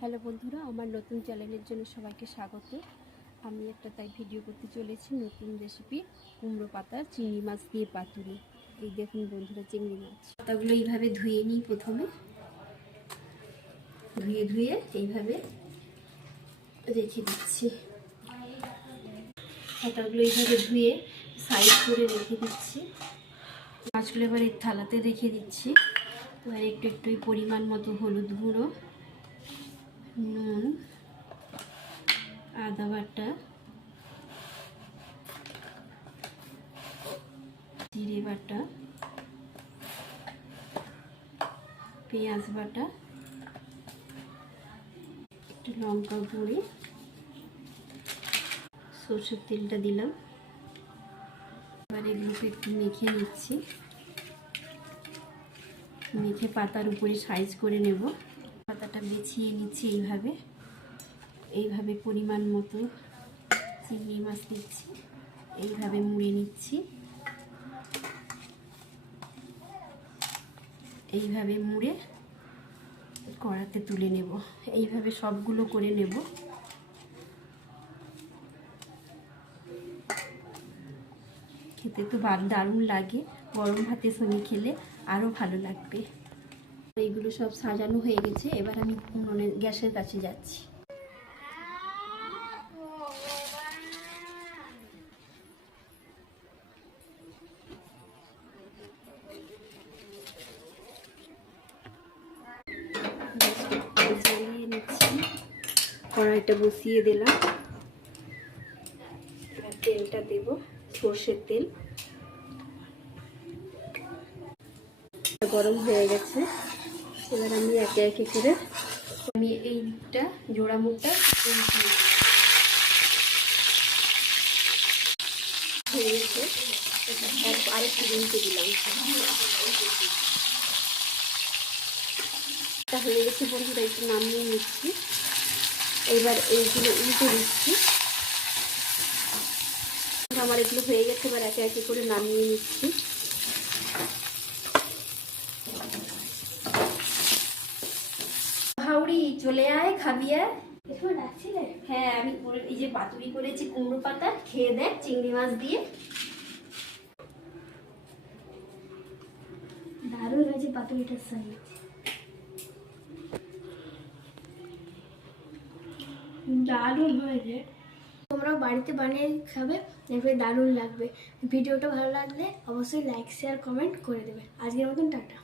Hello বন্ধুরা, আমার নতুন চ্যানেলের জন্য সবাইকে স্বাগত। আমি একটা তাই ভিডিও করতে চলেছি, নতুন রেসিপি কুমড়ো পাতার চিংড়ি মাছ দিয়ে পাতুরি। এই দেখুন বন্ধুরা, চিংড়ি মাছ পাতাগুলো এইভাবে ধুয়ে নিই। প্রথমে ধুয়ে এইভাবে রেখে দিচ্ছি। পাতাগুলো এইভাবে ধুয়ে সাইড করে রেখে দিচ্ছি। মাছগুলো এবার এই থালাতে রেখে দিচ্ছি। এবার একটু পরিমাণ মতো হলুদ গুঁড়ো, নুন, আদা বাটা, জিরে বাটা, পেঁয়াজ বাটা, একটু লঙ্কা গুঁড়ি, সরষের তেলটা দিলাম। এবার এগুলোকে একটু মেখে নিচ্ছি। মেখে পাতার উপরে সাইজ করে নেব। পাতাটা বিছিয়ে নিচ্ছি। এইভাবে পরিমাণ মতো চিংড়ি মাছ দিচ্ছি। এইভাবে মুড়ে নিচ্ছি। এইভাবে মুড়ে কড়াতে তুলে নেব। এইভাবে সবগুলো করে নেব। খেতে তো দারুণ লাগে, গরম ভাতের সঙ্গে খেলে আরও ভালো লাগবে। এইগুলো সব সাজানো হয়ে গেছে। এবার আমি গ্যাসের কাছে যাচ্ছি। জ্বালিয়ে নিচ্ছি। কড়াইটা বসিয়ে দিলাম। এবার তেলটা দেব, সর্ষের তেল। গরম হয়ে গেছে। এবার আমি একে একে করে আমি এইটা জোড়া মুখটা হয়ে গেছে। আরেকটু উল্টে দিলাম। এটা হয়ে গেছে বন্ধুরা, একটু নামিয়ে নিচ্ছি। এবার এইগুলো উল্টে দিচ্ছি। আমার এগুলো হয়ে গেছে। এবার একে একে করে নামিয়ে নিচ্ছি। হাউড়ি চলে আয়, খাবি? হ্যাঁ, আমি এই যে পাতুরি করেছি কুমড়ো পাতা, খেয়ে দেখ চিংড়ি মাছ দিয়ে। দারুণ হয়েছে পাতুরিটার সাইজ। দারুণ হয়েছে। তোমরাও বাড়িতে বানিয়ে খাবে, দেখবে দারুণ লাগবে। ভিডিওটা ভালো লাগলে অবশ্যই লাইক, শেয়ার, কমেন্ট করে দেবে। আজকের মতন টাটা।